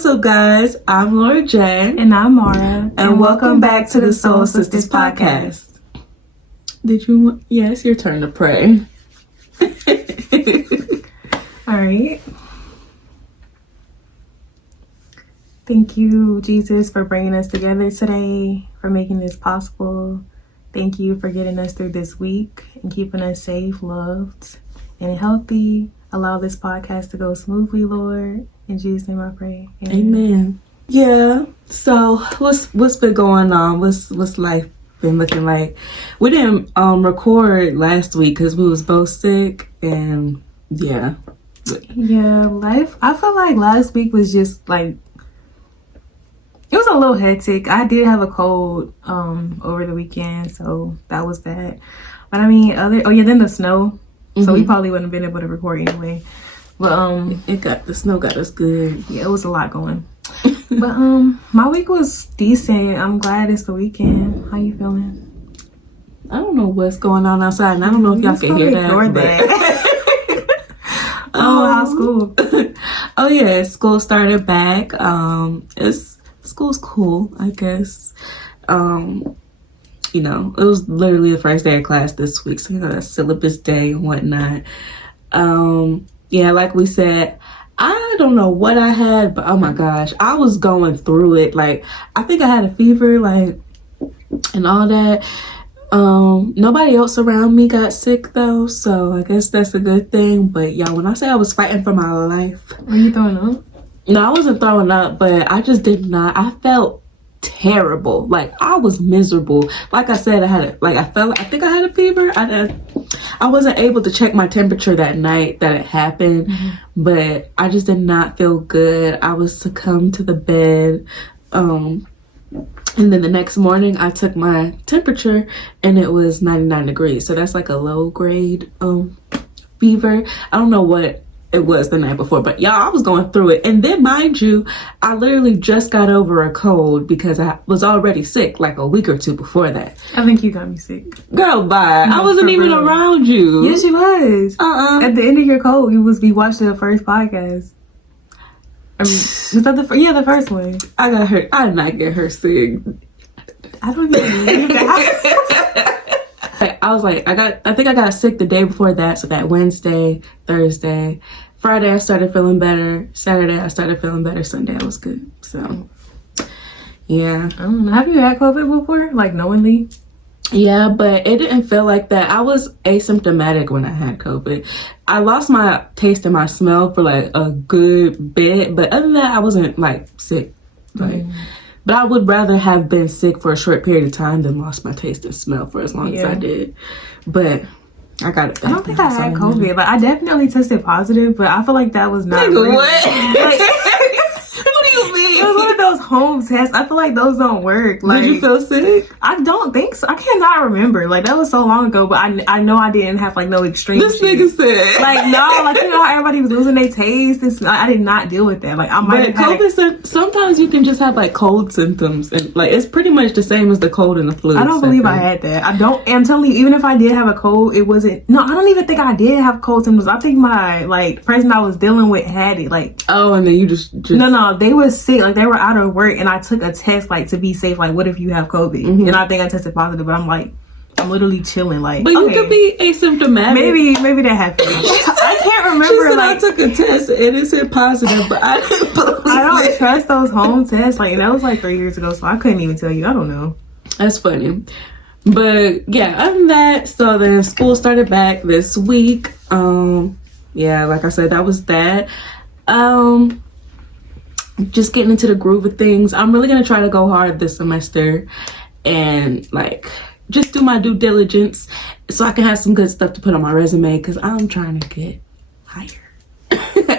what's up, guys? I'm Laura J. And I'm Mara. And welcome back to the Soul Sisters podcast. Yes, your turn to pray. All right. Thank you, Jesus, for bringing us together today, for making this possible. Thank you for getting us through this week and keeping us safe, loved, and healthy. Allow this podcast to go smoothly, Lord. In Jesus' name I pray. Amen. Yeah. So what's been going on? What's life been looking like? We didn't record last week because we was both sick, and yeah. Yeah, life. I feel like last week was just like, it was a little hectic. I did have a cold over the weekend, so that was that. But I mean, then the snow. So we probably wouldn't have been able to record anyway. But the snow got us good. Yeah, it was a lot going. But my week was decent. I'm glad it's the weekend. How you feeling? I don't know what's going on outside, and I don't know if y'all can hear that. How's school? Oh yeah, school started back. School's cool, I guess. You know, it was literally the first day of class this week, so that's syllabus day and whatnot. Yeah, like we said, I don't know what I had, but oh my gosh, I was going through it. Like, I think I had a fever, like, and all that. Nobody else around me got sick though, so I guess that's a good thing. But y'all, when I say I was fighting for my life, were you throwing up? No, I wasn't throwing up, but I just did not. I felt terrible. Like, I was miserable. Like I said, I think I had a fever. I wasn't able to check my temperature that night that it happened, but I just did not feel good. I was succumbed to the bed. And then the next morning I took my temperature and it was 99 degrees. So that's like a low grade fever. I don't know what it was the night before, but y'all, I was going through it. And then, mind you, I literally just got over a cold because I was already sick like a week or two before that. I think you got me sick. Girl, bye. I wasn't even around you. Yes, you was. At the end of your cold, you was be watching the first podcast. I mean, was that the first one? I got her. I did not get her sick. I don't even believe that. I was like, I think I got sick the day before that. So that Wednesday, Thursday, Friday, I started feeling better. Saturday, I started feeling better. Sunday, I was good. So, yeah. I don't know. Have you had COVID before? Like, knowingly? Yeah, but it didn't feel like that. I was asymptomatic when I had COVID. I lost my taste and my smell for like a good bit. But other than that, I wasn't like sick. Like, but I would rather have been sick for a short period of time than lost my taste and smell for as long as I did. But I got it back. I don't think I had COVID, but I definitely tested positive, but I feel like that was not real. What? What do you mean? It was one of those home tests. I feel like those don't work. Like, did you feel sick? I don't think so. I cannot remember. Like, that was so long ago, but I know I didn't have like no extreme This nigga said. like, no, like, you know how everybody was losing their taste? I did not deal with that. Like, I might have had COVID sometimes you can just have like cold symptoms, and like it's pretty much the same as the cold and the flu. I don't believe I had that. I'm telling you, even if I did have a cold, it wasn't. No, I don't even think I did have cold symptoms. I think my like person I was dealing with had it. Like, oh, and then you just no, they were sick. Like, they were out of work, and I took a test like to be safe. Like, what if you have COVID? And I think I tested positive, but I'm literally chilling. Like, but you could be asymptomatic. Maybe that happened. I can't remember. She said, like, I took a test and it said positive, but I didn't believe I don't trust those home tests. Like, that was like 3 years ago, so I couldn't even tell you. I don't know. That's funny. But yeah, other than that, so then school started back this week. Yeah, like I said, that was that. Just getting into the groove of things. I'm really gonna try to go hard this semester and like just do my due diligence so I can have some good stuff to put on my resume, because I'm trying to get higher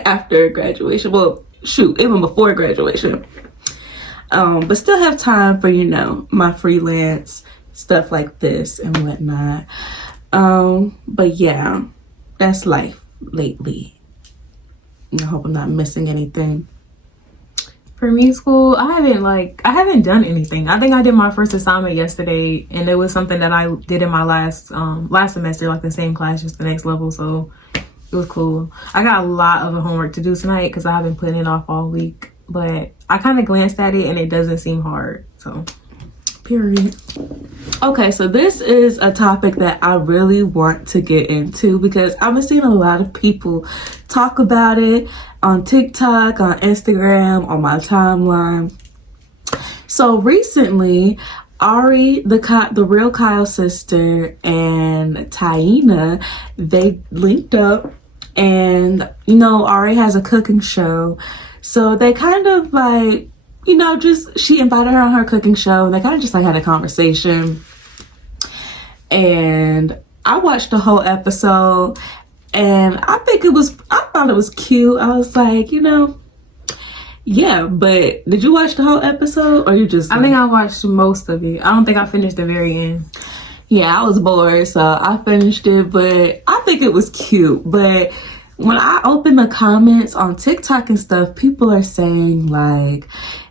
after graduation. Well, shoot, even before graduation. But still have time for, you know, my freelance stuff like this and whatnot. But yeah, that's life lately. I hope I'm not missing anything. For me, school, I haven't done anything. I think I did my first assignment yesterday, and it was something that I did in my last semester, like the same class, just the next level. So it was cool. I got a lot of homework to do tonight because I've been putting it off all week. but I kind of glanced at it and it doesn't seem hard. So, period. Okay, so this is a topic that I really want to get into because I've been seeing a lot of people talk about it on TikTok, on Instagram, on my timeline. So recently, Ari, the real Kyle sister, and Tiana, they linked up, and you know, Ari has a cooking show, so they kind of like, you know, just she invited her on her cooking show, and they kind of just like had a conversation. And I watched the whole episode, and I thought it was cute. I was like, you know, yeah, but did you watch the whole episode or you just? I think I watched most of it. I don't think I finished the very end. Yeah, I was bored, so I finished it, but I think it was cute. But when I open the comments on TikTok and stuff, people are saying like,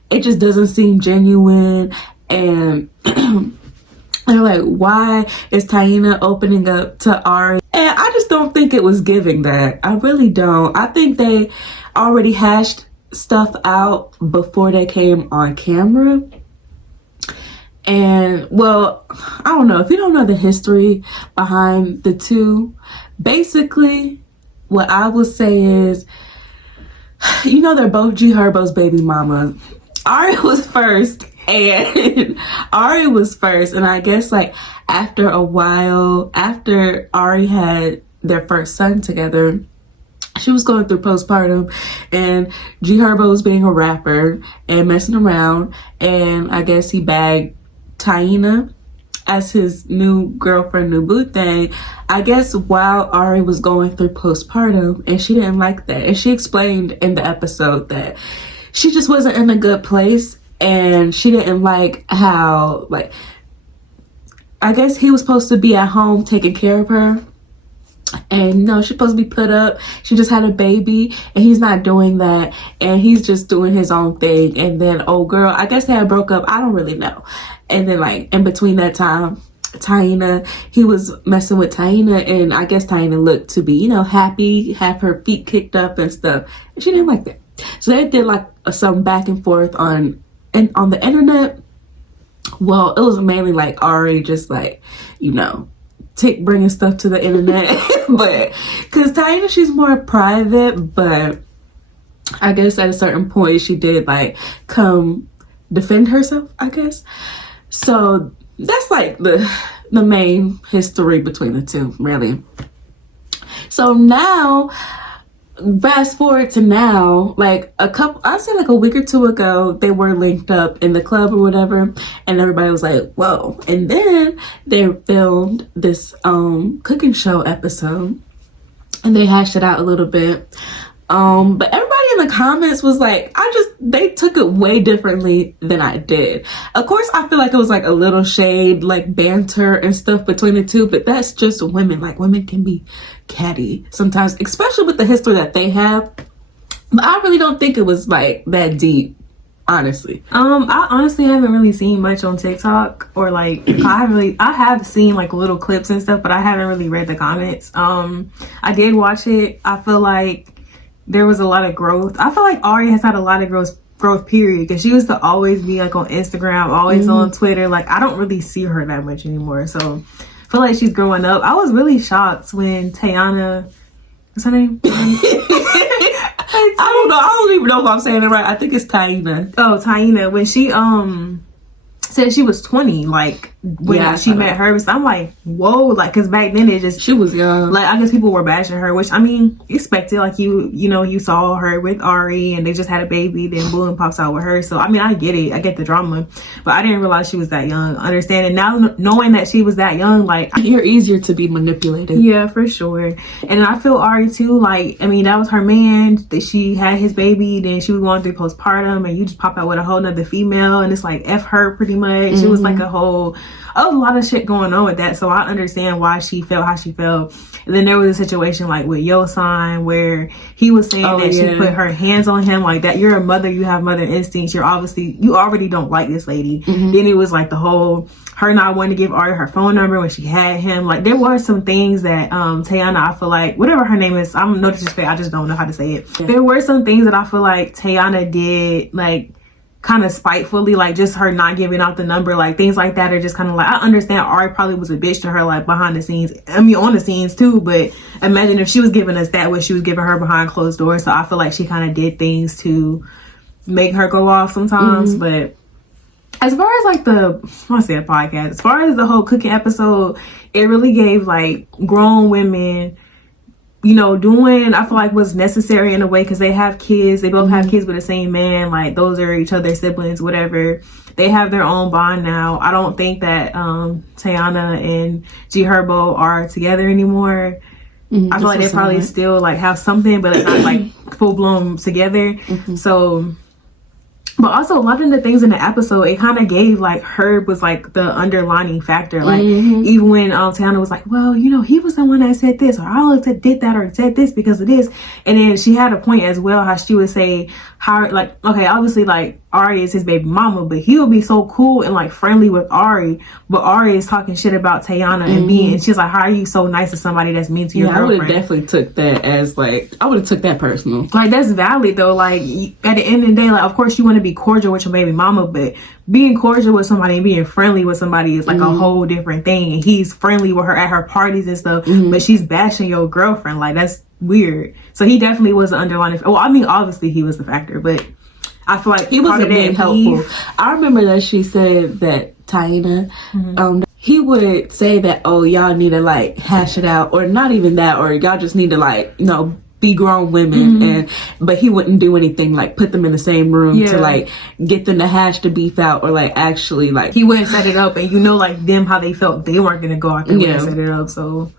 it just doesn't seem genuine, and they're like, why is Tiana opening up to Ari? And I just don't think it was giving that. I really don't. I think they already hashed stuff out before they came on camera. And well, I don't know. If you don't know the history behind the two, basically what I will say is, you know, they're both G Herbo's baby mama. Ari was first. And Ari was first, and I guess like after a while, after Ari had their first son together, she was going through postpartum, and G Herbo was being a rapper and messing around, and I guess he bagged Tiana as his new girlfriend, new boo thing. I guess while Ari was going through postpartum, and she didn't like that, and she explained in the episode that she just wasn't in a good place. And she didn't like how, like, I guess he was supposed to be at home taking care of her. And no, she's supposed to be put up. She just had a baby, and he's not doing that. And he's just doing his own thing. And then, oh girl, I guess they had broke up. I don't really know. And then, like, in between that time, he was messing with Tiana. And I guess Tiana looked to be, you know, happy, have her feet kicked up and stuff. And she didn't like that. So they did, like, some back and forth on the internet. Well, it was mainly like Ari just like, you know, bringing stuff to the internet. But because Tiana, she's more private, but I guess at a certain point she did like come defend herself, I guess. So that's like the main history between the two, really. So now, fast forward to now, like I'd say like a week or two ago, they were linked up in the club or whatever, and everybody was like, whoa. And then they filmed this cooking show episode, and they hashed it out a little bit. But everybody in the comments was like, they took it way differently than I did. Of course, I feel like it was like a little shade, like banter and stuff between the two, but that's just women. Like, women can be catty sometimes, especially with the history that they have. But I really don't think it was like that deep, honestly. I honestly haven't really seen much on TikTok, or like I have seen like little clips and stuff, but I haven't really read the comments. I did watch it. I feel like there was a lot of growth. I feel like Ari has had a lot of growth period, because she used to always be like on Instagram, always on Twitter. Like, I don't really see her that much anymore, so I feel like she's growing up. I was really shocked when Tiana, what's her name? I don't know. I don't even know if I'm saying it right. I think it's Tiana. Oh, Tiana. When she said she was 20, like when she met her, so I'm like, whoa, like, because back then she was young. Like, I guess people were bashing her, which I mean, expected. Like, you know, you saw her with Ari, and they just had a baby, then boom, pops out with her. So I mean, I get it, I get the drama, but I didn't realize she was that young. Understanding now, knowing that she was that young, like, you're easier to be manipulated. Yeah, for sure. And I feel Ari too. Like, I mean, that was her man. That she had his baby, then she was going through postpartum, and you just pop out with a whole nother female, and it's like F her pretty much. much. It was like a lot of shit going on with that. So I understand why she felt how she felt. And then there was a situation like with Yo-san where he was saying that she put her hands on him, like that you're a mother, you have mother instincts, you already don't like this lady. Then it was like the whole her not wanting to give Ari her phone number when she had him. Like there were some things that Tiana, I feel like, whatever her name is, I'm no disrespect, I just don't know how to say it. There were some things that I feel like Tiana did like kind of spitefully, like just her not giving out the number, like things like that are just kind of like, I understand Ari probably was a bitch to her like behind the scenes, I mean on the scenes too, but imagine if she was giving us that, what she was giving her behind closed doors. So I feel like she kind of did things to make her go off sometimes. But as far as like I want to say a podcast, as far as the whole cooking episode, it really gave like grown women, you know, doing, I feel like was necessary in a way, because they have kids, they both have kids with the same man, like those are each other's siblings, whatever. They have their own bond now. I don't think that Tiana and G Herbo are together anymore. I feel like they probably still like have something, but it's not like full blown together. So, but also a lot of the things in the episode, it kind of gave like Herb was like the underlining factor. Like even when Tiana was like, well, you know, he was the one that said this, or I did that or said this because of this. And then she had a point as well, how she would say how, like, okay, obviously like Ari is his baby mama, but he would be so cool and like friendly with Ari, but Ari is talking shit about Tiana and she's like, how are you so nice to somebody that's mean to your girlfriend? I would have definitely took that as like, I would have took that personal. Like that's valid though. Like at the end of the day, like of course you want to be cordial with your baby mama, but being cordial with somebody and being friendly with somebody is like a whole different thing. And he's friendly with her at her parties and stuff, but she's bashing your girlfriend. Like that's weird. So he definitely was an underlying. Well, I mean, obviously he was the factor, but I feel like he wasn't being helpful. I remember that she said that Tiana, he would say that, oh, y'all need to like hash it out, or not even that, or y'all just need to like, you know, be grown women. But he wouldn't do anything like put them in the same room to like get them to hash the beef out, or like actually like he wouldn't set it up. And you know, like them, how they felt, they weren't gonna go out there and set it up. So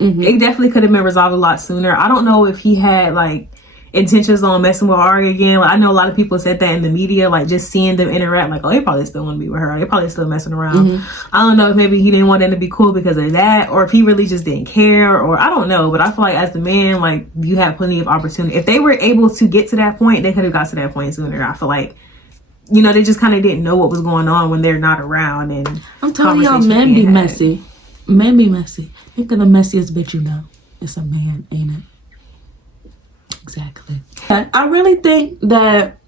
it definitely could have been resolved a lot sooner. I don't know if he had like intentions on messing with Ari again. Like, I know a lot of people said that in the media, like just seeing them interact, like, oh, they probably still want to be with her. They probably still messing around. I don't know if maybe he didn't want them to be cool because of that, or if he really just didn't care, or I don't know. But I feel like as the man, like you have plenty of opportunity. If they were able to get to that point, they could have got to that point sooner. I feel like, you know, they just kind of didn't know what was going on when they're not around. And I'm telling y'all, men be messy. Men be messy. Think of the messiest bitch you know. It's a man, ain't it? Exactly. I really think that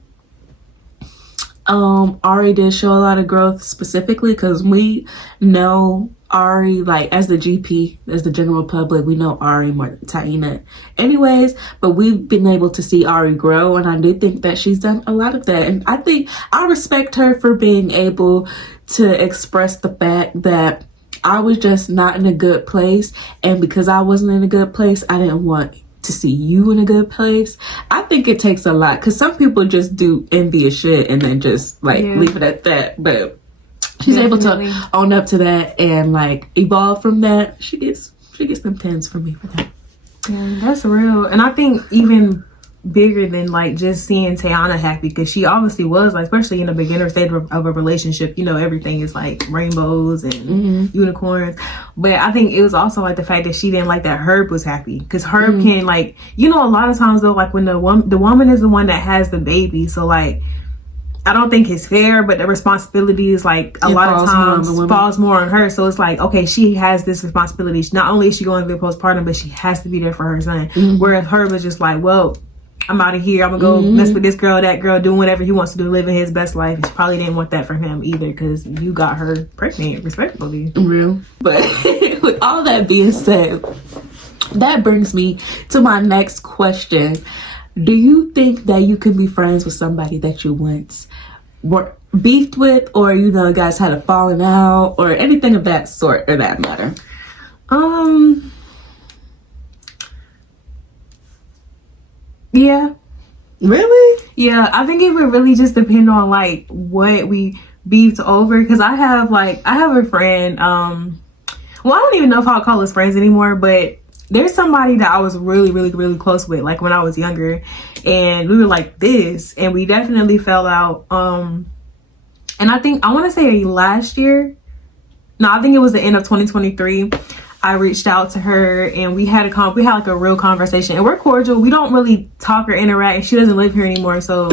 Ari did show a lot of growth, specifically because we know Ari, like as the GP, as the general public, we know Ari more than Tiana anyways, but we've been able to see Ari grow, and I do think that she's done a lot of that. And I think I respect her for being able to express the fact that I was just not in a good place, and because I wasn't in a good place, I didn't want to see you in a good place. I think it takes a lot, because some people just do envious shit and then just like leave it at that. But she's able to own up to that and like evolve from that. She gets them 10s from me for that. Yeah, that's real. And I think even bigger than like just seeing Tiana happy, because she obviously was like, especially in the beginner stage of a relationship, you know, everything is like rainbows and unicorns. But I think it was also like the fact that she didn't like that Herb was happy, because Herb can like, you know, a lot of times though, like when the woman is the one that has the baby, so like I don't think it's fair, but the responsibility is like a lot of times falls more on her. So it's like, okay, she has this responsibility. Not only is she going through postpartum, but she has to be there for her son. Whereas Herb was just like, well, I'm out of here. I'm gonna go mess with this girl, that girl, doing whatever he wants to do, living his best life. She probably didn't want that for him either, because you got her pregnant, respectfully. Real. But with all that being said, that brings me to my next question. Do you think that you can be friends with somebody that you once were beefed with, or you know, guys had a falling out, or anything of that sort or that matter? Yeah. Really? Yeah, I think it would really just depend on like what we beefed over, because I have a friend, well, I don't even know if I'll call us friends anymore, but there's somebody that I was really, really, really close with, like when I was younger, and we were like this, and we definitely fell out. And I think, I want to say last year, no, I think it was the end of 2023. I reached out to her and we had like a real conversation, and we're cordial. We don't really talk or interact, and she doesn't live here anymore. So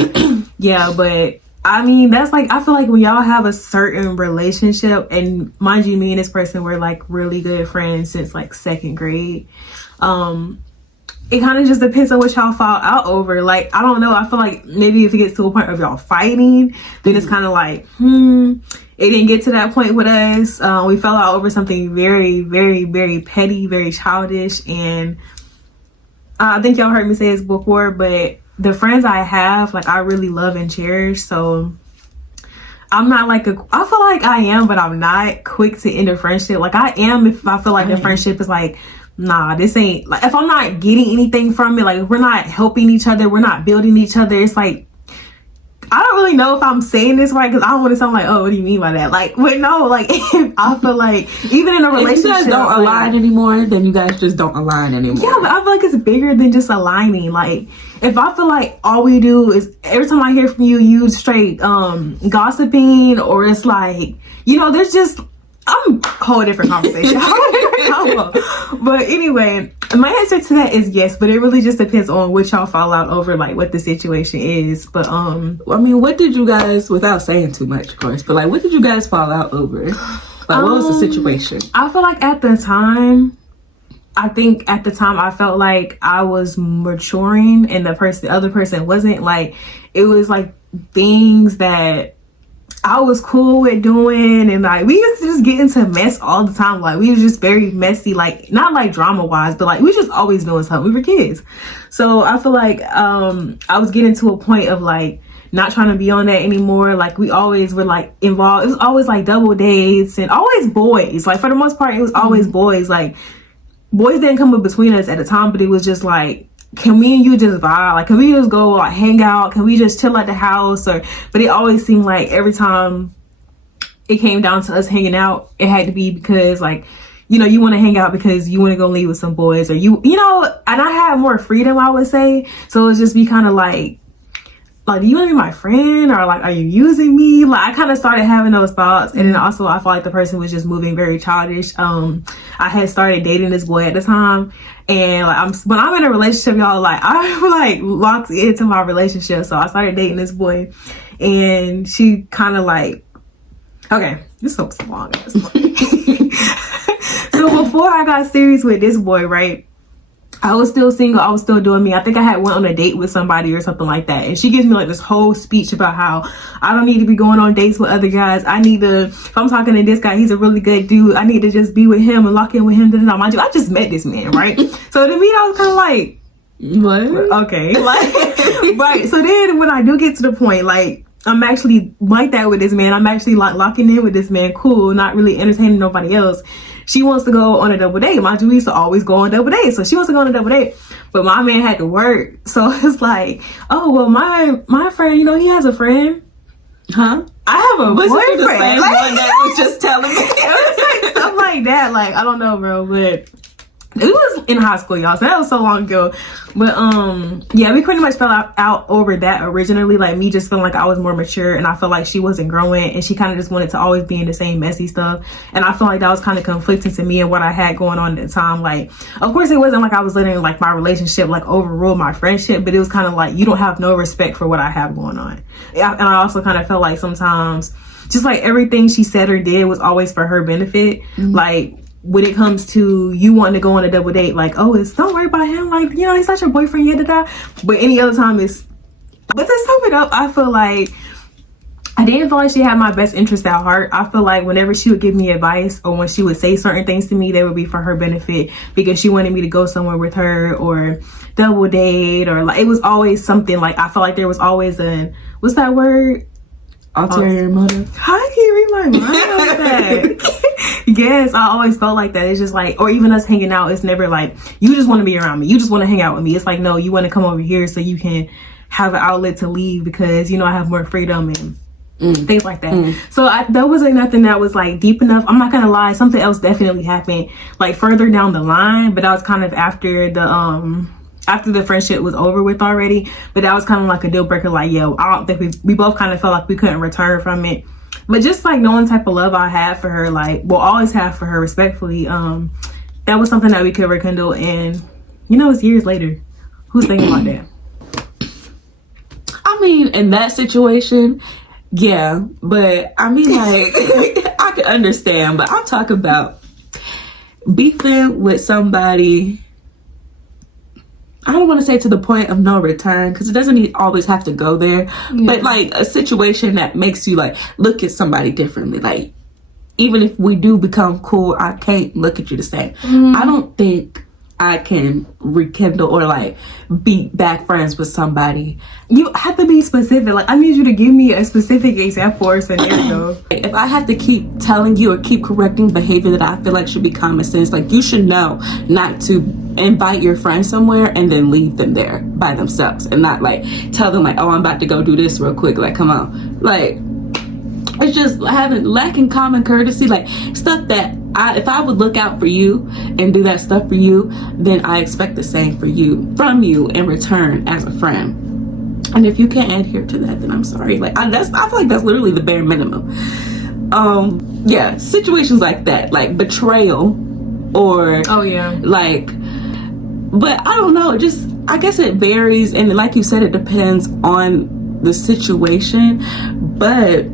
yeah, but I mean, that's like, I feel like when y'all have a certain relationship, and mind you, me and this person were like really good friends since like second grade. It kind of just depends on what y'all fall out over. Like, I don't know. I feel like maybe if it gets to a point of y'all fighting, then it's kind of like, it didn't get to that point with us. We fell out over something very, very, very petty, very childish. And I think y'all heard me say this before, but the friends I have, like, I really love and cherish. So I'm not like I feel like I am, but I'm not quick to end a friendship. Like, I am if I feel like the friendship is like, nah, this ain't, like, if I'm not getting anything from it, like, if we're not helping each other, we're not building each other, it's like, I don't really know if I'm saying this right, because I don't want to sound like, oh, what do you mean by that? Like, but no, like, I feel like even in a relationship, if you guys don't align anymore, then you guys just don't align anymore. Yeah, but I feel like it's bigger than just aligning. Like, if I feel like all we do is every time I hear from you, you straight gossiping, or it's like, you know, there's just, I'm a whole different conversation. But anyway, my answer to that is yes, but it really just depends on what y'all fall out over, like what the situation is. But I mean, what did you guys, without saying too much, of course, but like, what did you guys fall out over? Like, what was the situation? I feel like at the time, I felt like I was maturing, and the other person wasn't. Like, it was like things that I was cool with doing, and like we used to just get into mess all the time. Like, we were just very messy, like not like drama wise, but like we just always doing something. We were kids. So I feel like I was getting to a point of like not trying to be on that anymore. Like, we always were like involved. It was always like double dates and always boys. Like, for the most part, it was always boys. Like, boys didn't come up between us at the time, but it was just like, can me and you just vibe? Like, can we just go like hang out? Can we just chill at the house? But it always seemed like every time it came down to us hanging out, it had to be because, like, you know, you want to hang out because you want to go leave with some boys, or you know, and I had more freedom, I would say. So it would just be kind of like, do you want to be my friend, or like, are you using me? Like, I kind of started having those thoughts. And then also I felt like the person was just moving very childish. I had started dating this boy at the time, and like, when I'm in a relationship, y'all, like, I'm like locked into my relationship. So I started dating this boy, and she kind of like, okay, this is so long. So before I got serious with this boy, right, I was still single. I was still doing me. I think I had went on a date with somebody or something like that. And she gives me like this whole speech about how I don't need to be going on dates with other guys. I need to, if I'm talking to this guy, he's a really good dude, I need to just be with him and lock in with him. Mind you, I just met this man, right? So to me, I was kind of like, what? Okay. Like, right. So then when I do get to the point, like, I'm actually like that with this man. I'm actually like locking in with this man. Cool. Not really entertaining nobody else. She wants to go on a double date. Mind you, we used to always go on double dates. So she wants to go on a double date. But my man had to work. So it's like, oh, well, my friend, you know, he has a friend. Huh? I have a boyfriend. The same like, one that was just telling me. It was like stuff like that. Like, I don't know, bro. But it was in high school, y'all. So that was so long ago. But yeah, we pretty much fell out over that originally. Like, me just feeling like I was more mature, and I felt like she wasn't growing, and she kind of just wanted to always be in the same messy stuff. And I feel like that was kind of conflicting to me and what I had going on at the time. Like, of course, it wasn't like I was letting like my relationship like overrule my friendship, but it was kind of like, you don't have no respect for what I have going on. And I also kind of felt like sometimes just like everything she said or did was always for her benefit. Like, when it comes to you wanting to go on a double date, like, oh, don't worry about him, like, you know, he's not your boyfriend yet. But any other time but to sum it up, I feel like I didn't feel like she had my best interest at heart. I feel like whenever she would give me advice, or when she would say certain things to me, they would be for her benefit, because she wanted me to go somewhere with her or double date, or like, it was always something. Like, I felt like there was always what's that word? Ulterior motive. How can you read my mind like that? Yes, I always felt like that. It's just like, or even us hanging out, it's never like, you just want to be around me, you just want to hang out with me. It's like, no, you want to come over here so you can have an outlet to leave, because, you know, I have more freedom and things like that. So that wasn't nothing that was like deep enough. I'm not gonna lie, something else definitely happened like further down the line, but that was kind of after the friendship was over with already. But that was kind of like a deal breaker. Like, yo, I don't think we both kind of felt like we couldn't return from it. But just like knowing the type of love I had for her, like, will always have for her, respectfully, that was something that we could rekindle. And you know, it's years later. Who's thinking about that? I mean, in that situation, yeah, but I mean, like, I can understand, but I'm talking about beefing with somebody. I don't want to say to the point of no return, because it doesn't always have to go there, but like a situation that makes you like look at somebody differently. Like, even if we do become cool, I can't look at you the same. I don't think I can rekindle or like be back friends with somebody. You have to be specific. Like, I need you to give me a specific example or scenario. If I have to keep telling you or keep correcting behavior that I feel like should be common sense, like, you should know not to invite your friend somewhere and then leave them there by themselves and not like tell them like, oh, I'm about to go do this real quick. Like, come on. Like, it's just lacking common courtesy, like stuff that if I would look out for you and do that stuff for you, then I expect the same from you in return as a friend. And if you can't adhere to that, then I'm sorry. Like, I feel like that's literally the bare minimum. Yeah, situations like that, like betrayal or like, but I don't know, just I guess it varies, and like you said, it depends on the situation, but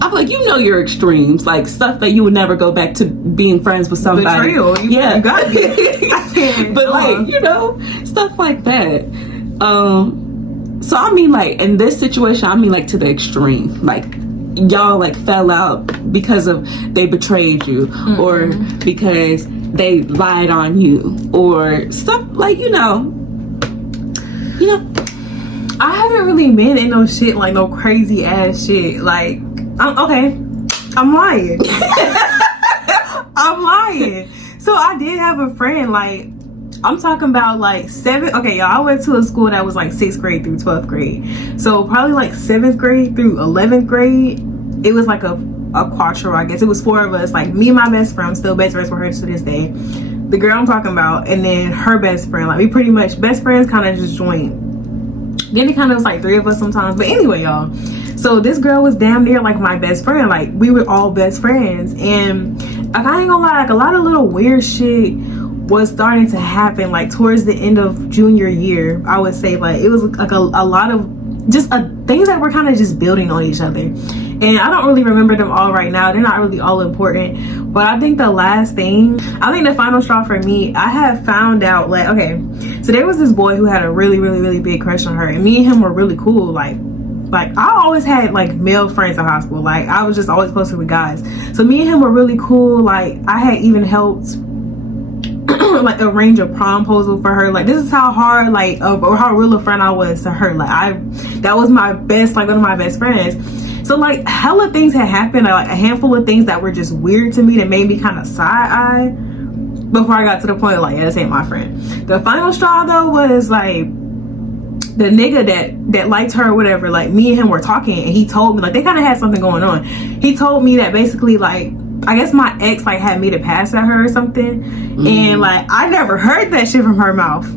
I feel like you know your extremes, like stuff that you would never go back to being friends with somebody. Betrayal, you got it. But like, you know, stuff like that. So I mean, like in this situation, I mean like to the extreme, like y'all like fell out because of they betrayed you or because they lied on you or stuff like, you know. I haven't really been in no shit, like no crazy ass shit. Like, I'm lying. I'm lying. So I did have a friend, like, I'm talking about like y'all, I went to a school that was like 6th grade through 12th grade. So probably like 7th grade through 11th grade, it was like a quattro, I guess. It was 4 of us, like me and my best friend. I'm still best friends with her to this day. The girl I'm talking about, and then her best friend. Like, we pretty much best friends, kind of just joined. Then it kind of was like 3 of us sometimes. But anyway, y'all, so this girl was damn near like my best friend. Like, we were all best friends. And like, I ain't gonna lie, like a lot of little weird shit was starting to happen like towards the end of junior year. I would say, like, it was like a lot of just things that were kind of just building on each other. And I don't really remember them all right now. They're not really all important. But I think the last thing, I think the final straw for me, I had found out, like, okay, so there was this boy who had a really, really, really big crush on her. And me and him were really cool. Like I always had like male friends in high school. Like, I was just always closer with guys. So me and him were really cool. Like, I had even helped like arrange a prom proposal for her. Like, this is how hard, like, or how real a friend I was to her. Like, that was my best, like one of my best friends. So like hella things had happened, like a handful of things that were just weird to me that made me kind of side-eye before I got to the point of like, yeah, this ain't my friend. The final straw though was like the nigga that liked her or whatever, like me and him were talking, and he told me, like, they kind of had something going on. He told me that basically, like, I guess my ex like had made a pass at her or something, and like I never heard that shit from her mouth.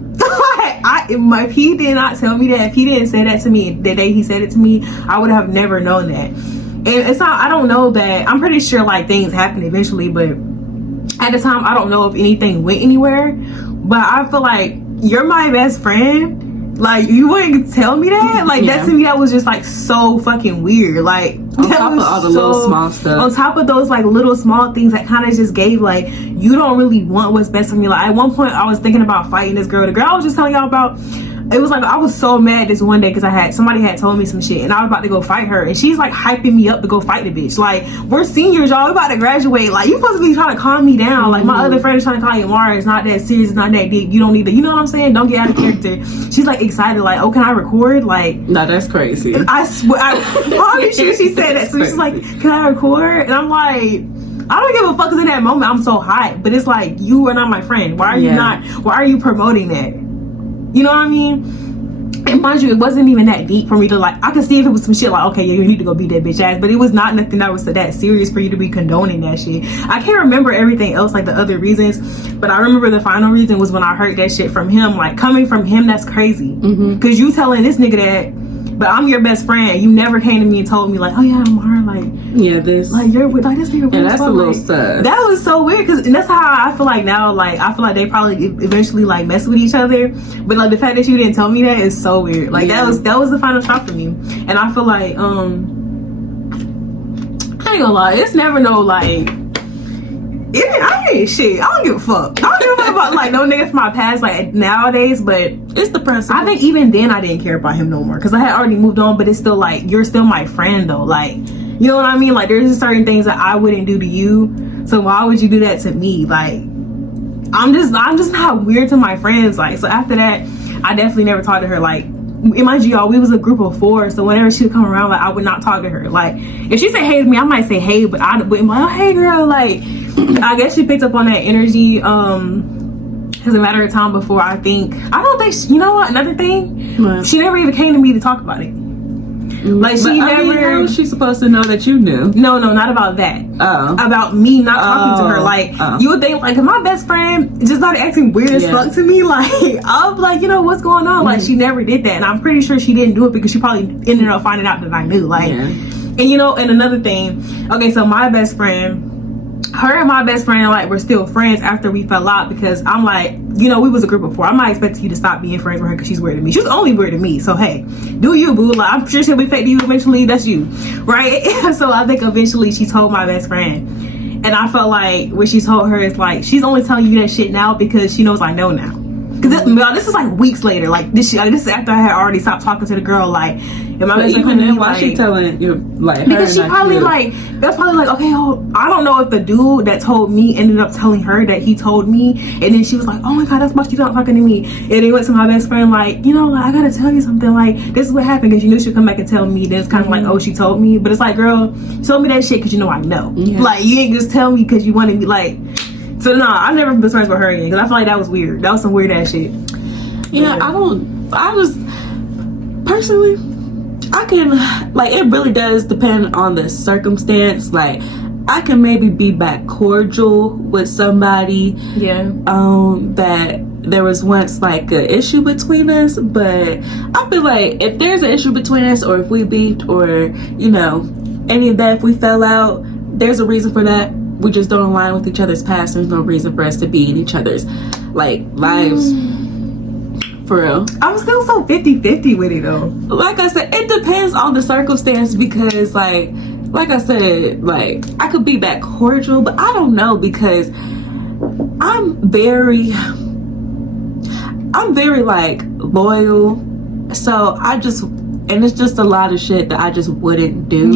If he did not tell me that, if he didn't say that to me the day he said it to me, I would have never known that. And it's not, I don't know that, I'm pretty sure like things happened eventually, but at the time I don't know if anything went anywhere. But I feel like you're my best friend, like you wouldn't tell me that. Like, that to me, that was just like so fucking weird. Like, on top of all the little small stuff, on top of those like little small things that kind of just gave like, you don't really want what's best for me. Like, at one point I was thinking about fighting this girl. The girl I was just telling y'all about, it was like, I was so mad this one day because somebody had told me some shit and I was about to go fight her, and she's like hyping me up to go fight the bitch. Like, we're seniors, y'all, we about to graduate. Like, you supposed to be trying to calm me down. Like, my other friend is trying to call you, Mara, it's not that serious, it's not that deep, you don't need to, you know what I'm saying, don't get out of character. She's like excited, like, oh, can I record? Like, no, that's crazy. I swear, I promise you, she said that. So she's like, can I record? And I'm like, I don't give a fuck, because in that moment I'm so hot. But it's like, you are not my friend. Why are you promoting that? You know what I mean? And mind you, it wasn't even that deep for me to like, I could see if it was some shit like, okay, yeah, you need to go beat that bitch ass, but it was not nothing that was that serious for you to be condoning that shit. I can't remember everything else, like the other reasons, but I remember the final reason was when I heard that shit from him. Like, coming from him, that's crazy. Because you telling this nigga that, but I'm your best friend. You never came to me and told me like, oh yeah, Amara, like, yeah, this, like you're with like this nigga. yeah, that's a little like, sus. That was so weird because that's how I feel like now. Like I feel like they probably eventually like mess with each other, but like the fact that you didn't tell me that is so weird. Like that was the final straw for me, and I feel like I ain't gonna lie, it's never no like. I ain't shit. I don't give a fuck. I don't give a fuck about like no nigga from my past like nowadays, but it's the principle. I think even then I didn't care about him no more because I had already moved on. But it's still like you're still my friend though. Like you know what I mean? Like there's just certain things that I wouldn't do to you. So why would you do that to me? Like I'm just not weird to my friends. Like so after that, I definitely never talked to her. Like mind you, y'all, we was a group of 4, so whenever she would come around, like I would not talk to her. Like if she said hey to me, I might say hey, but I wouldn't be like, oh, hey girl, like. I guess she picked up on that energy as a matter of time before I don't think you know what, another thing, she never even came to me to talk about it. Like she never. How was she supposed to know that you knew? No, not about that. About me not talking to her. Like you would think, like, if my best friend just started acting weird as fuck to me, like I'm like, you know what's going on? Like she never did that, and I'm pretty sure she didn't do it because she probably ended up finding out that I knew. Like, and you know, and another thing. Okay, so my best friend. Her and my best friend like were still friends after we fell out because I'm like, you know, we was a group of 4. I'm not expecting you to stop being friends with her because she's weird to me. She's only weird to me, so hey, do you, boo? Like I'm sure she'll be fake to you eventually. That's you, right? So I think eventually she told my best friend, and I felt like when she told her, it's like she's only telling you that shit now because she knows I know now. Because this is like weeks later. Like this is after I had already stopped talking to the girl. Like, and my best friend, then why she telling you like? Because she probably like that's probably like, okay, I don't know if the dude that told me ended up telling her that he told me, and then she was like, oh my god, that's why she's not talking to me. And then went to my best friend like, you know, like I gotta tell you something. Like this is what happened because you knew she'd come back and tell me. Then it's kind of like, oh, she told me, but it's like, girl, she told me that shit because you know I know. Like you ain't just tell me because you wanted me like. So no, I've never been friends with her again because I feel like that was weird. That was some weird ass shit. Yeah, I just personally, I can like it really does depend on the circumstance. Like I can maybe be back cordial with somebody. That there was once like an issue between us, but I feel like if there's an issue between us or if we beefed or you know any of that, if we fell out, there's a reason for that. We just don't align with each other's past. There's no reason for us to be in each other's like lives. For real. I'm still so 50-50 with it though. Like I said, it depends on the circumstance because like I said, like I could be that cordial, but I don't know because I'm very like loyal. So and it's just a lot of shit that I just wouldn't do.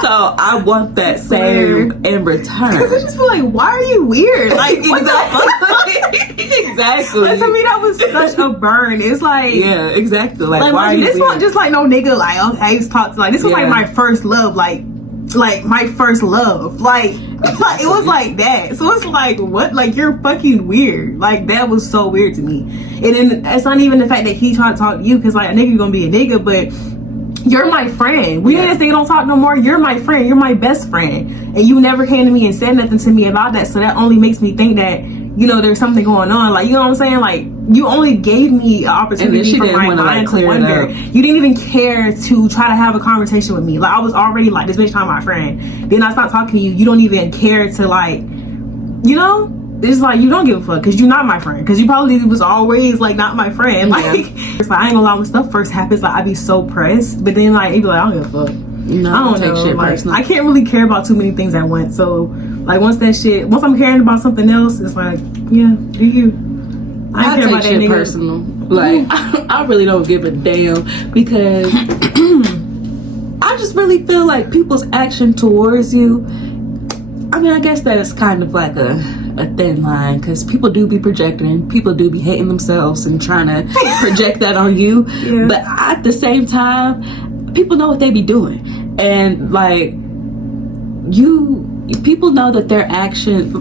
So I want that same in return. Because I just feel like, why are you weird? Like, exactly. Like, to me, that was such a burn. It's like, yeah, exactly. Like, why are you this weird? wasn't just like no nigga. Like, okay, I used to talk to like this was like my first love. Like my first love. Like it was like that. So it's like, what? Like you're fucking weird. Like that was so weird to me. And then it's not even the fact that he tried to talk to you because like a nigga, you're gonna be a nigga, but you're my friend. We ain't this nigga don't talk no more. You're my friend. You're my best friend. And you never came to me and said nothing to me about that. So that only makes me think that, you know, there's something going on. Like, you know what I'm saying? Like, you only gave me an opportunity for my mind to wonder. You didn't even care to try to have a conversation with me. Like, I was already like, this bitch not my friend. Then I stopped talking to you. You don't even care to like, you know? It's like, you don't give a fuck because you're not my friend. Because you probably was always like not my friend. Like, it's like, I ain't gonna lie, when stuff first happens, like, I be so pressed. But then like, you be like, I don't give a fuck. No, I don't take know. Shit like, personal. I can't really care about too many things at once. So like once I'm caring about something else, it's like, yeah, do you? I care about that nigga. Personal. Like I really don't give a damn because I just really feel like people's action towards you. I mean, I guess that is kind of like a thin line because people do be projecting, people do be hating themselves and trying to project that on you. Yeah. But at the same time, people know what they be doing, and like people know that their actions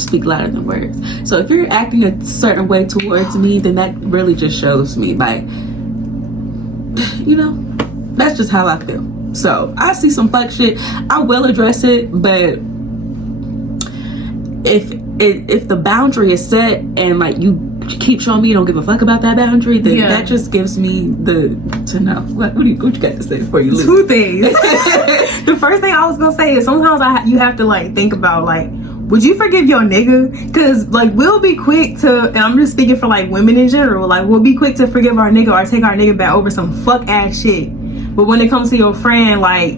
speak louder than words. So if you're acting a certain way towards me, then that really just shows me like, you know, that's just how I feel. So I see some fuck shit, I will address it, but if the boundary is set and like you keep showing me you don't give a fuck about that boundary, then that just gives me to know. What you got to say before you leave? 2 things. The first thing I was gonna say is sometimes you have to like think about like, would you forgive your nigga? Because like we'll be quick to, and I'm just speaking for like women in general, like we'll be quick to forgive our nigga or take our nigga back over some fuck ass shit. But when it comes to your friend, like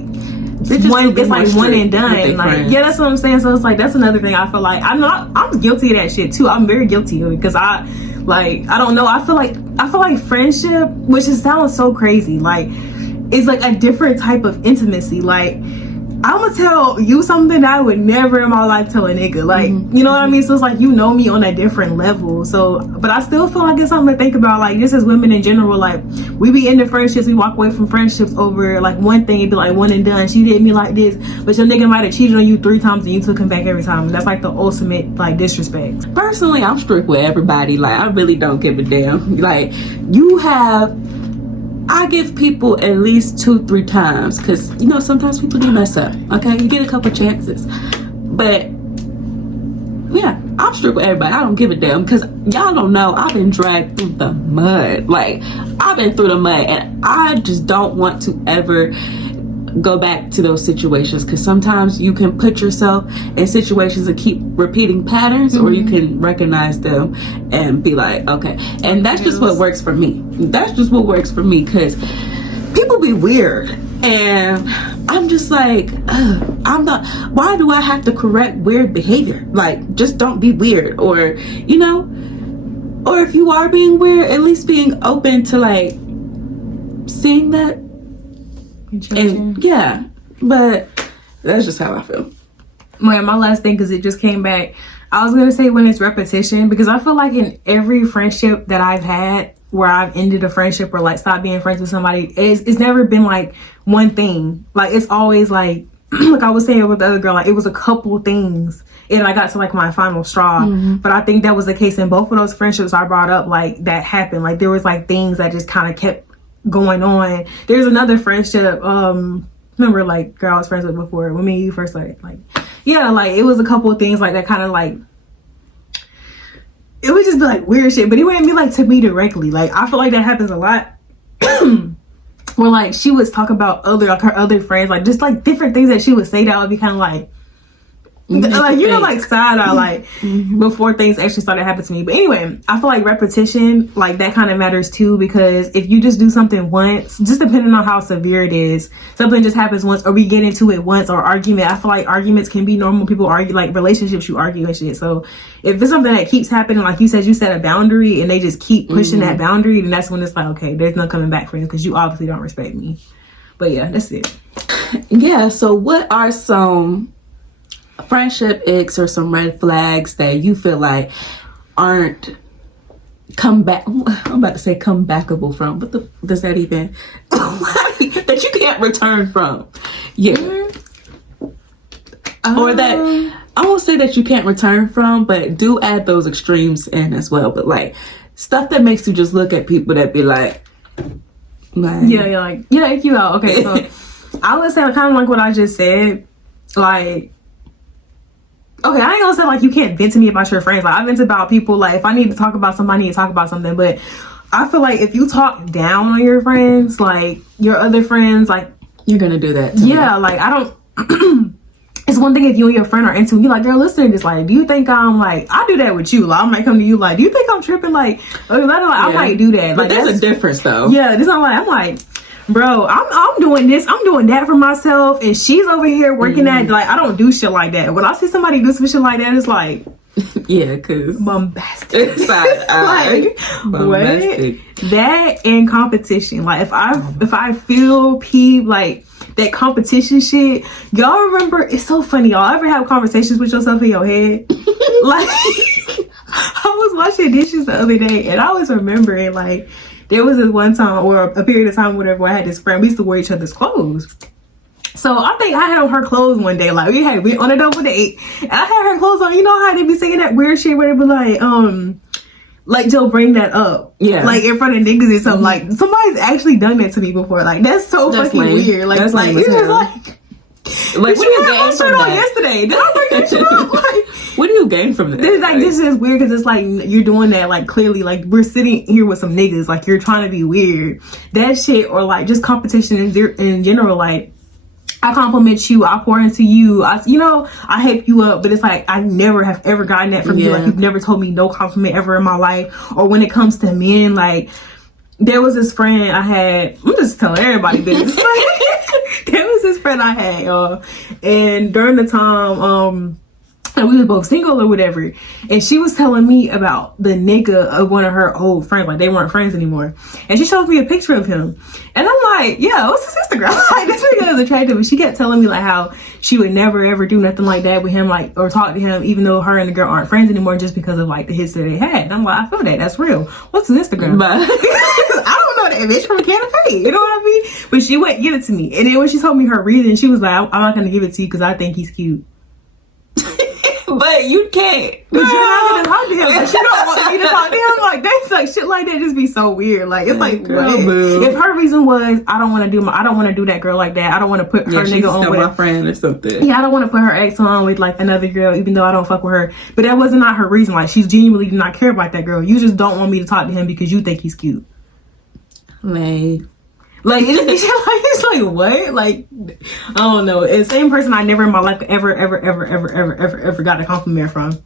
it's like one and done. Like that's what I'm saying. So it's like that's another thing I feel like I'm guilty of that shit too. I'm very guilty of it because I don't know. I feel like friendship, which just sounds so crazy, like it's like a different type of intimacy. Like I'm gonna tell you something that I would never in my life tell a nigga. Like, you know what I mean? So it's like, you know me on a different level. So, but I still feel like it's something to think about. Like, just as women in general, like, we be into friendships, we walk away from friendships over, like, one thing, it'd be like, one and done. She did me like this, but your nigga might have cheated on you 3 times and you took him back every time. And that's, like, the ultimate, like, disrespect. Personally, I'm strict with everybody. Like, I really don't give a damn. Like, I give people at least 2-3 times because, you know, sometimes people do mess up, okay? You get a couple chances. But, yeah, I'm strict with everybody. I don't give a damn because y'all don't know I've been dragged through the mud. Like, I've been through the mud and I just don't want to ever go back to those situations because sometimes you can put yourself in situations and keep repeating patterns or you can recognize them and be like, okay. And that's just what works for me. That's just what works for me because people be weird and I'm just like, why do I have to correct weird behavior? Like, just don't be weird, or, you know, or if you are being weird, at least being open to like seeing that. And yeah, but that's just how I feel. Well, my last thing, because it just came back, I was gonna say when it's repetition, because I feel like in every friendship that I've had where I've ended a friendship or like stopped being friends with somebody, it's never been like one thing. Like it's always like like I was saying with the other girl, like it was a couple things and I got to like my final straw. But I think that was the case in both of those friendships I brought up. Like that happened, like there was like things that just kind of kept going on. There's another friendship, remember like girl I was friends with before when me and you first started, like yeah, like it was a couple of things like that kind of like it would just be like weird shit, but it wouldn't be like to me directly. Like I feel like that happens a lot where like she would talk about her other friends, like just like different things that she would say that would be kind of like like, you know, like side eye, like before things actually started happening to me. But anyway, I feel like repetition, like that kind of matters too, because if you just do something once, just depending on how severe it is, something just happens once or we get into it once, or argument, I feel like arguments can be normal. People argue, like relationships, you argue and shit. So if it's something that keeps happening, like you said, you set a boundary and they just keep pushing that boundary, then that's when it's like, okay, there's no coming back for you because you obviously don't respect me. But yeah, that's it. Yeah, so what are some friendship icks or some red flags that you feel like aren't I'm about to say come backable from, but does that even that you can't return from? Yeah. Or that I won't say that you can't return from, but do add those extremes in as well. But like stuff that makes you just look at people that be like yeah, like ick you out. Okay, so I would say kind of like what I just said, like okay, I ain't gonna say like you can't vent to me about your friends. Like I vent about people. Like if I need to talk about something, I need to talk about something. But I feel like if you talk down on your friends, like your other friends, like you're gonna do that. Yeah, like I don't. It's one thing if you and your friend are into you, like girl, listen to this. Like, do you think I'm like I do that with you? Like I might come to you like, do you think I'm tripping? Like, I might do that. But like there's a difference though. Yeah, this not like I'm like. Bro, I'm doing this, I'm doing that for myself, and she's over here working at, like, I don't do shit like that. When I see somebody do some shit like that, it's like, yeah, because bombastic. Like, bombastic. What? That and competition. Like, if I feel peeved, like, that competition shit, y'all remember, it's so funny, y'all ever have conversations with yourself in your head? Like, I was washing dishes the other day, and I was remembering, like, there was this one time or a period of time, whatever, where I had this friend. We used to wear each other's clothes. So I think I had on her clothes one day. Like we went on a double date. And I had her clothes on. You know how they be saying that weird shit where they be like Joe, bring that up. Yeah. Like in front of niggas or something. Like somebody's actually done that to me before. Like that's so fucking weird. Like it's just like Like, what do you gain from that? Yesterday, did I bring that shit up? Like, what do you gain from that? This is weird because it's like you're doing that like clearly like we're sitting here with some niggas like you're trying to be weird. That shit or like just competition in general. Like I compliment you, I pour into you, I hype you up, but it's like I never have ever gotten that from you. Like you've never told me no compliment ever in my life. Or when it comes to men, like there was this friend I had. I'm just telling everybody this. There was this friend I had, and during the time, and we were both single or whatever, and she was telling me about the nigga of one of her old friends, like they weren't friends anymore, and she showed me a picture of him, and I'm like, yeah, what's his Instagram? Like this nigga is attractive, and she kept telling me like how she would never ever do nothing like that with him, like or talk to him, even though her and the girl aren't friends anymore, just because of like the hits that they had. And I'm like, I feel that's real. What's his Instagram? I don't know that bitch from Cafe, you know what I mean? But she wouldn't give it to me, and then when she told me her reason, she was like, I'm not gonna give it to you because I think he's cute. But you can't. But you're not gonna talk to him. But you don't want me to talk to him. Like that's like shit like that just be so weird. Like it's like girl, what? Boo. If her reason was I don't want to do that girl like that. I don't want to put her nigga on with my friend or something. Yeah, I don't want to put her ex on with like another girl, even though I don't fuck with her. But that wasn't not her reason. Like she genuinely did not care about that girl. You just don't want me to talk to him because you think he's cute. Like it just it's like what? Like I don't know. It's the same person I never in my life ever got a compliment from.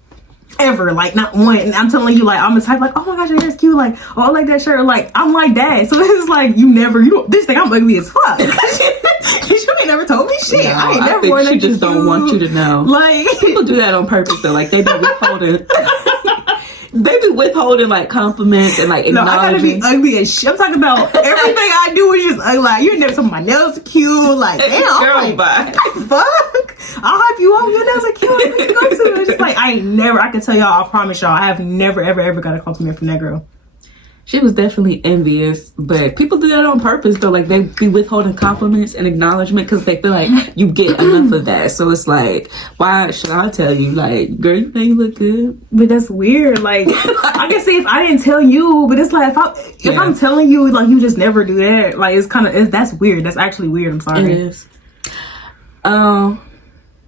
Ever, like not one. And I'm telling you, like I'm the type like, oh my gosh, your hair's cute, like oh I like that shirt, like I'm like that. So it's like you this thing I'm ugly as fuck. You ain't never told me shit. No, I ain't never think worn she just don't want you to know. Like people do that on purpose though. Like they be withholding. They be withholding like compliments and like acknowledging. No, I gotta be ugly as shit. I'm talking about everything I do is just ugly. Like you never told me my nails are cute. Like damn, girl, bye. Fuck. I'll hype you up. Your nails are cute. What you go to? It's just like I can tell y'all. I promise y'all. I have never ever got a compliment from that girl. She was definitely envious, but people do that on purpose though. Like they be withholding compliments and acknowledgement because they feel like you get enough of that. So it's like, why should I tell you? Like, girl, you know you look good. But that's weird. Like I can see if I didn't tell you, but it's like if I'm telling you, like you just never do that. Like it's kind of that's weird. That's actually weird. I'm sorry. It is.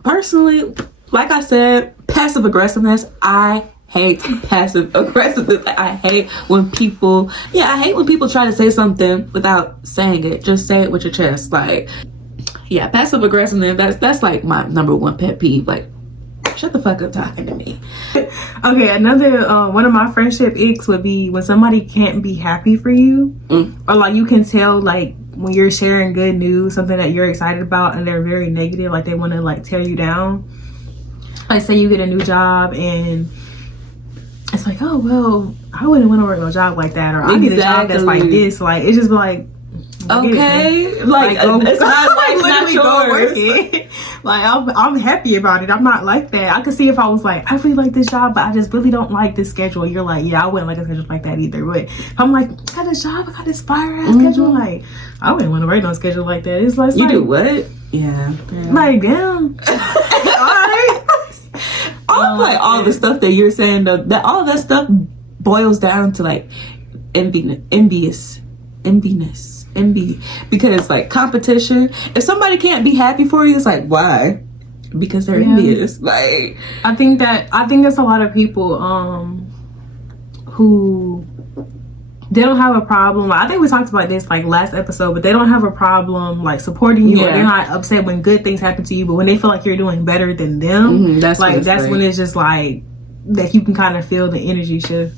Personally, like I said, passive aggressiveness. I hate passive aggressiveness. I hate when people try to say something without saying it. Just say it with your chest. Like, yeah, passive aggressiveness. That's like my number one pet peeve. Like, shut the fuck up talking to me. Okay, another one of my friendship icks would be when somebody can't be happy for you, or like you can tell like when you're sharing good news, something that you're excited about, and they're very negative, like they want to like tear you down. Like say you get a new job and it's like, oh well, I wouldn't want to work no job like that, or I get a job that's like this. Like it's just like, okay, like it's not like not yours. Like I'm happy about it. I'm not like that. I could see if I was like, I really like this job, but I just really don't like this schedule. You're like, yeah, I wouldn't like a schedule like that either. But I'm like, I got this job, I got this fire ass schedule. Like I wouldn't want to work on a schedule like that. It's like you do what? Yeah. Like damn. Alright. All the stuff that you're saying, that all that stuff boils down to like envy, because like competition. If somebody can't be happy for you, it's like why? Because they're envious. Like I think that's a lot of people who they don't have a problem. I think we talked about this like last episode, but they don't have a problem like supporting you, or they're not upset when good things happen to you, but when they feel like you're doing better than them, that's when it's just like that you can kind of feel the energy shift.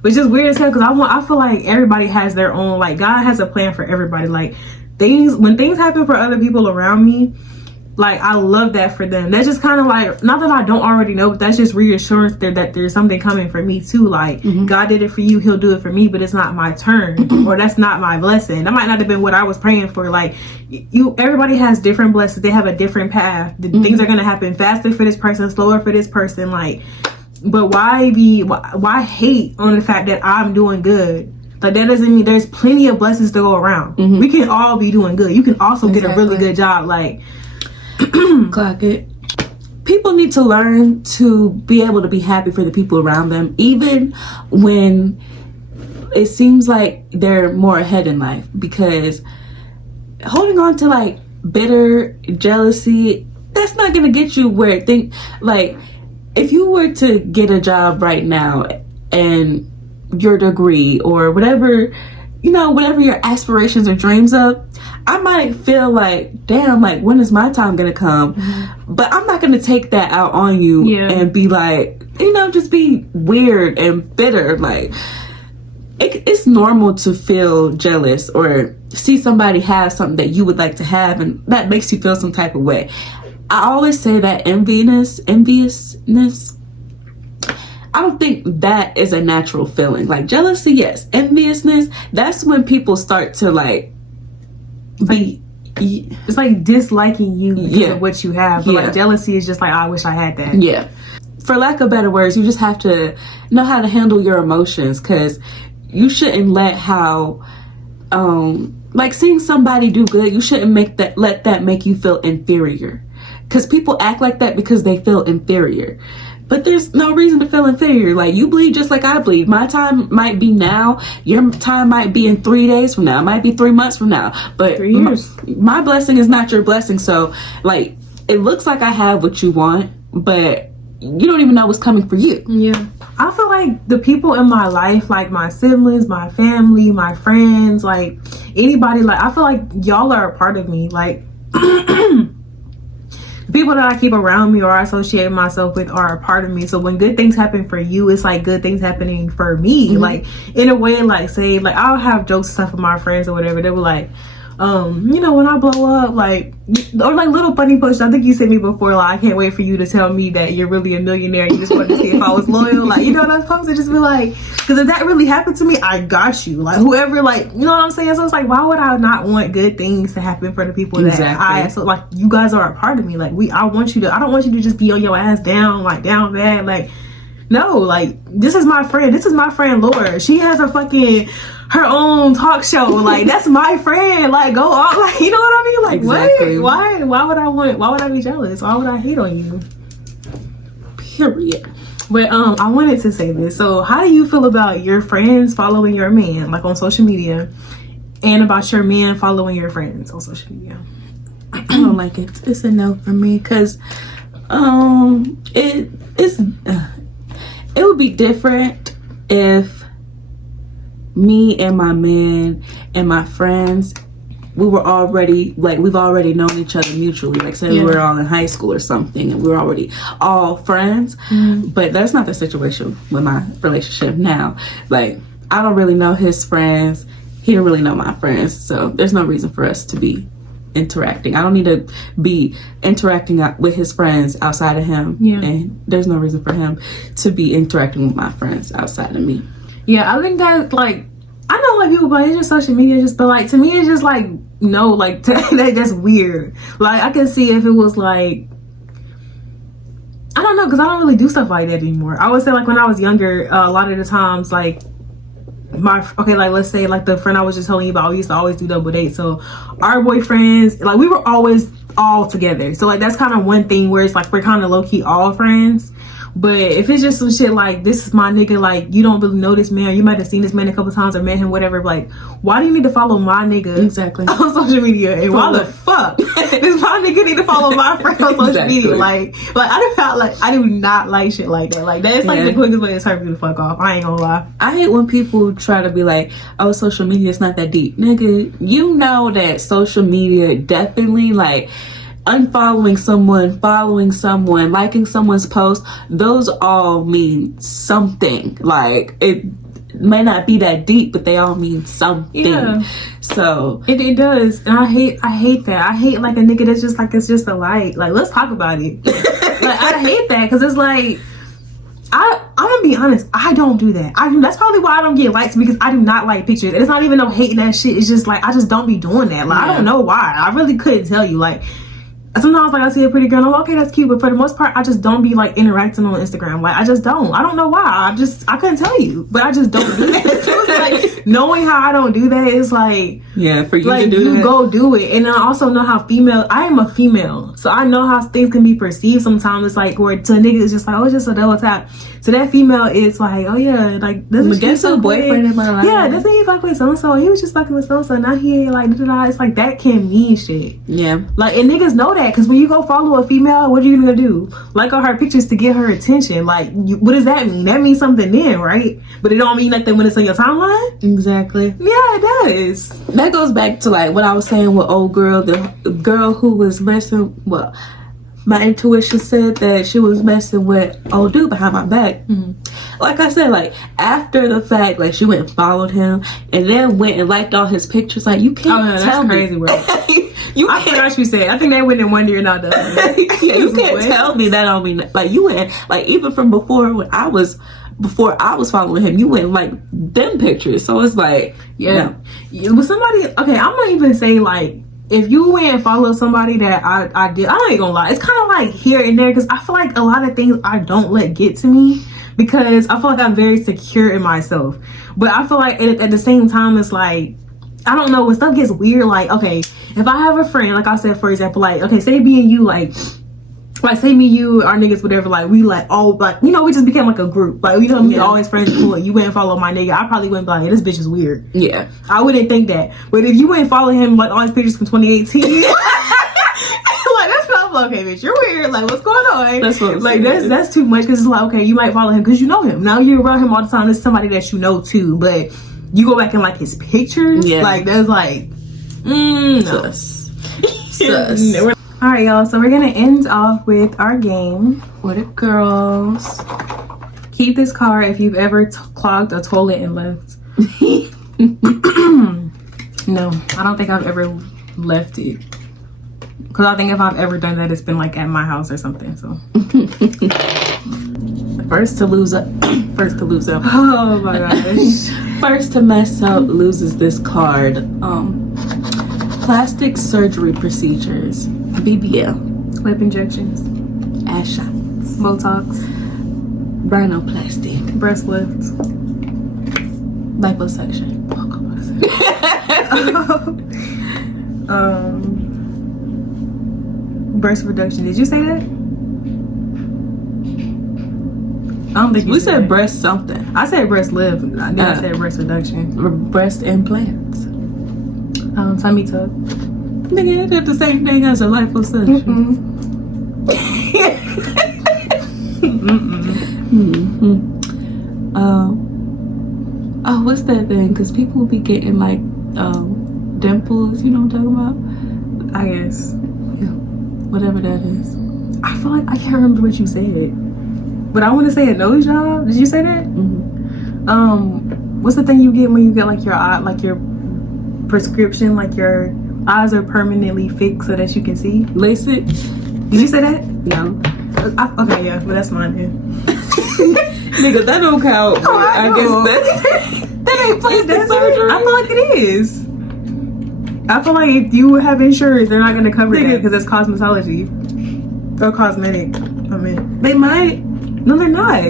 Which is weird as hell because I feel like everybody has their own, like God has a plan for everybody. Like when things happen for other people around me, like I love that for them. That's just kind of like, not that I don't already know, but that's just reassurance that there's something coming for me too. Like God did it for you, he'll do it for me, but it's not my turn or that's not my blessing. That might not have been what I was praying for. Like everybody has different blessings. They have a different path. Things are going to happen faster for this person, slower for this person. Like, but why hate on the fact that I'm doing good? Like that doesn't mean there's plenty of blessings to go around. We can all be doing good. You can also get a really good job. Like clock it. People need to learn to be able to be happy for the people around them, even when it seems like they're more ahead in life, because holding on to like bitter, jealousy, that's not gonna get you where like if you were to get a job right now and your degree or whatever, whatever your aspirations or dreams of, I might feel like, damn, like when is my time gonna come? But I'm not gonna take that out on you and be like, just be weird and bitter. Like it's normal to feel jealous or see somebody have something that you would like to have, and that makes you feel some type of way. I always say that enviousness, I don't think that is a natural feeling. Like jealousy, yes. Enviousness, that's when people start to like be, it's like disliking you because of what you have. But like jealousy is just like, oh, I wish I had that. Yeah. For lack of better words, you just have to know how to handle your emotions, because you shouldn't let like seeing somebody do good, you shouldn't let that make you feel inferior. Because people act like that because they feel inferior. But there's no reason to feel inferior. Like, you bleed just like I bleed. My time might be now. Your time might be in 3 days from now. It might be 3 months from now. But 3 years. My blessing is not your blessing. So, like, it looks like I have what you want, but you don't even know what's coming for you. Yeah. I feel like the people in my life, like my siblings, my family, my friends, like anybody, like I feel like y'all are a part of me. Like people that I keep around me or I associate myself with are a part of me. So when good things happen for you, it's like good things happening for me. Like in a way, like say, like I'll have jokes and stuff with my friends or whatever. They were like, when I blow up, like, or like little funny posts. I think you sent me before, like, I can't wait for you to tell me that you're really a millionaire. You just wanted to see if I was loyal. Like, what I'm supposed to just be like, because if that really happened to me, I got you. Like, whoever, like, you know what I'm saying? So it's like, why would I not want good things to happen for the people that so like, you guys are a part of me. Like, I don't want you to just be on your ass down, like, down bad. Like, no, like, this is my friend. This is my friend, Laura. She has her own talk show. Like, that's my friend. Like, go on. Like, you know what I mean? Like, exactly. Why would I be jealous? Why would I hate on you? Period. But I wanted to say this. So how do you feel about your friends following your man, like on social media, and about your man following your friends on social media? I don't like it. It's a no for me, because it would be different if me and my man and my friends, we've already known each other mutually. Like, say we were all in high school or something and we were already all friends. But that's not the situation with my relationship now. Like, I don't really know his friends. He don't really know my friends. So there's no reason for us to be interacting. I don't need to be interacting with his friends outside of him. And there's no reason for him to be interacting with my friends outside of me. Yeah, I think that, like, I know like people, but it's just social media. But like, to me, it's just like, no, like that's weird. Like, I can see if it was like, I don't know, because I don't really do stuff like that anymore. I would say like when I was younger, a lot of the times, like like let's say like the friend I was just telling you about, we used to always do double dates. So our boyfriends, like we were always all together. So like that's kind of one thing where it's like we're kind of low key all friends. But if it's just some shit like, this is my nigga, like, you don't really know this man, or you might have seen this man a couple times or met him, whatever, like, why do you need to follow my nigga on social media? And why the fuck does my nigga need to follow my friend on social media? Like I do not like shit like that. Like, that's like the quickest way to turn you the fuck off. I ain't gonna lie. I hate when people try to be like, oh, social media is not that deep. Nigga, you know that social media definitely, like, unfollowing someone, following someone, liking someone's post, those all mean something. Like, it may not be that deep, but they all mean something. Yeah. So it does. And I hate that. I hate like a nigga that's just like, it's just a like let's talk about it. Like, I hate that, because it's like, I'm gonna be honest, I don't do that. That's probably why I don't get likes, because I do not like pictures. And it's not even no hating that shit. It's just like, I just don't be doing that. Like, I don't know why. I really couldn't tell you. Like, sometimes like I see a pretty girl, I'm like, okay, that's cute, but for the most part I just don't be like interacting on Instagram. Like I just don't. I don't know why. I couldn't tell you, but I just don't do that. So it's like knowing how I don't do that is like, yeah, for you like to do you that. go do it. And I also know how I am a female, so I know how things can be perceived sometimes. It's like where to a nigga it's just like, oh, it's just a double tap. So that female is like, oh yeah, like doesn't Guess her boyfriend in my life. Yeah, doesn't he fuck with so and so? He was just fucking with so and so. Now he like da-da-da. It's like that can mean shit. Yeah, like, and niggas know that because when you go follow a female, what are you gonna do? Like all her pictures to get her attention. Like, what does that mean? That means something then, right? But it don't mean nothing when it's on your timeline. exactly. Yeah, it does. That goes back to like what I was saying with old girl, the girl who was messing. Well, my intuition said that she was messing with old dude behind my back. Like I said, like after the fact, like she went and followed him, and then went and liked all his pictures. Like you can't tell me. Crazy work. I forgot what you said. I think they went in one year, not the other. Yeah, you can't tell me that. I mean, like you went like even from before I was following him, you went like them pictures. So it's like yeah, with somebody. Okay, I'm not even say like. If you went and follow somebody that I did, I ain't gonna lie. It's kind of like here and there because I feel like a lot of things I don't let get to me because I feel like I'm very secure in myself. But I feel like at the same time, it's like, I don't know, when stuff gets weird, like, okay, if I have a friend, like I said, for example, like, okay, say me and you, like say me, you, our niggas, whatever, like we like all like, you know, we just became like a group. Like we don't be always friends. Cool. You went and follow my nigga, I probably wouldn't be like, hey, this bitch is weird. Yeah, I wouldn't think that. But if you went and follow him like all his pictures from 2018, like that's not okay, bitch. You're weird. Like what's going on? That's what like that's too much because it's like, okay, you might follow him because you know him. Now you're around him all the time. It's somebody that you know too. But you go back and like his pictures, like that's like sus. Sus. All right, y'all. So we're gonna end off with our game for the girls. Keep this card if you've ever clogged a toilet and left. No, I don't think I've ever left it. Cause I think if I've ever done that, it's been like at my house or something. So first to lose up. Oh my gosh. First to mess up loses this card. Plastic surgery procedures. BBL, lip injections, ass shots, Botox, rhinoplasty, breast lift, liposuction, breast reduction. Did you say that? I don't think we said breast something. I said breast lift. I think I said breast reduction. Breast implants. Tummy tuck. Nigga, that's the same thing as a liposuction. Oh, what's that thing? Because people be getting like dimples. You know what I'm talking about? I guess. Yeah. Whatever that is. I feel like I can't remember what you said, but I want to say a nose job. Did you say that? What's the thing you get when you get like your eye, like your prescription, like your eyes are permanently fixed so that you can see? LASIK. Did you say that? No. Okay, yeah, but that's mine then. Nigga, that don't count. Oh, I guess that ain't plastic surgery. I feel like it is. I feel like if you have insurance, they're not going to cover it because it's cosmetology or cosmetic. I mean, they might. No, they're not.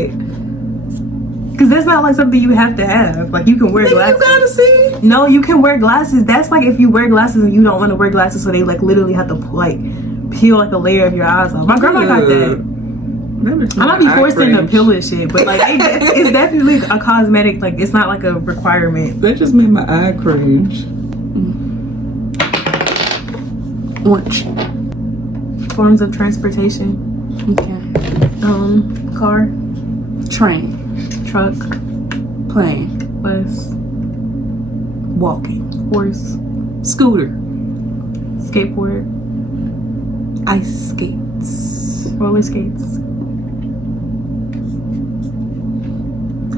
Because that's not like something you have to have. Like you can wear glasses. You gotta see. No, you can wear glasses. That's like if you wear glasses and you don't want to wear glasses, so they like literally have to like peel like a layer of your eyes off. My grandma got that. I might be forced to peel this shit, but like it's definitely a cosmetic. Like it's not like a requirement. That just made my eye cringe. Orange. Forms of transportation. Okay. Car, train, truck, plane, bus, walking, horse, scooter, skateboard, ice skates, roller skates,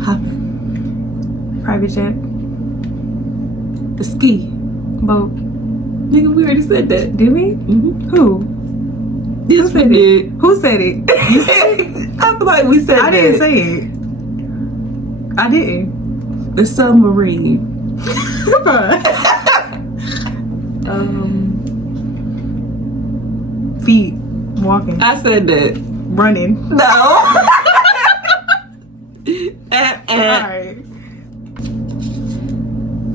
hopping, private jet, the ski, boat. Nigga, we already said that. Did we? Who? Yes, we did. Who said it? You said it. I feel like we said I that. didn't say it. I didn't. The submarine. feet walking. I said that. Running. No. Alright.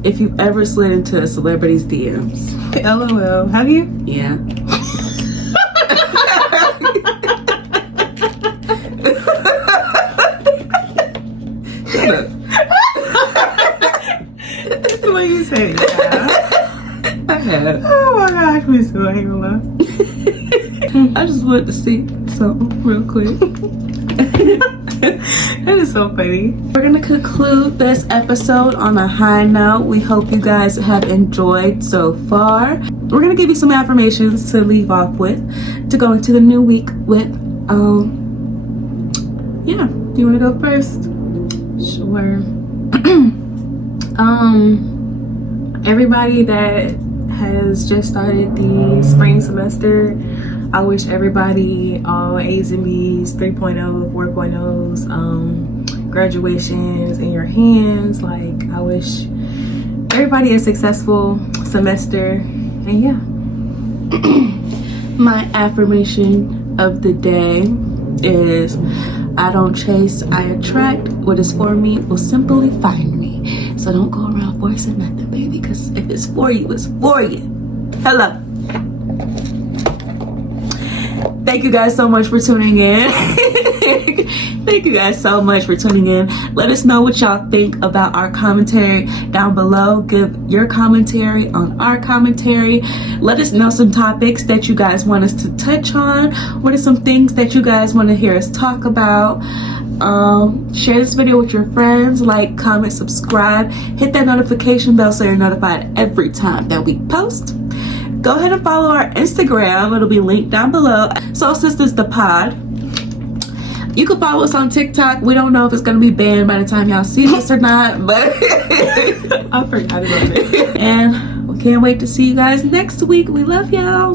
If you've ever slid into a celebrity's DMs. LOL. Have you? Yeah. That's the way you say it. Yeah. I have. Oh my gosh, Miss Sue, I ain't gonna lie. I just wanted to see something real quick. That is so funny. We're gonna conclude this episode on a high note. We hope you guys have enjoyed so far. We're gonna give you some affirmations to leave off with to go into the new week with. Yeah, you wanna go first? Sure. Everybody that has just started the spring semester, I wish everybody all A's and B's, 3.0, 4.0s, graduations in your hands. Like, I wish everybody a successful semester. And yeah. My affirmation of the day is I don't chase, I attract. What is for me will simply find me. So don't go around forcing nothing, baby, because if it's for you, it's for you. Hello. Thank you guys so much for tuning in. Thank you guys so much for tuning in. Let us know what y'all think about our commentary down below. Give your commentary on our commentary. Let us know some topics that you guys want us to touch on. What are some things that you guys want to hear us talk about? Share this video with your friends. Like, comment, subscribe. Hit that notification bell so you're notified every time that we post. Go ahead and follow our Instagram. It'll be linked down below. Soul Sisters the Pod. You can follow us on TikTok. We don't know if it's going to be banned by the time y'all see this or not, but I forgot about it. And we can't wait to see you guys next week. We love y'all.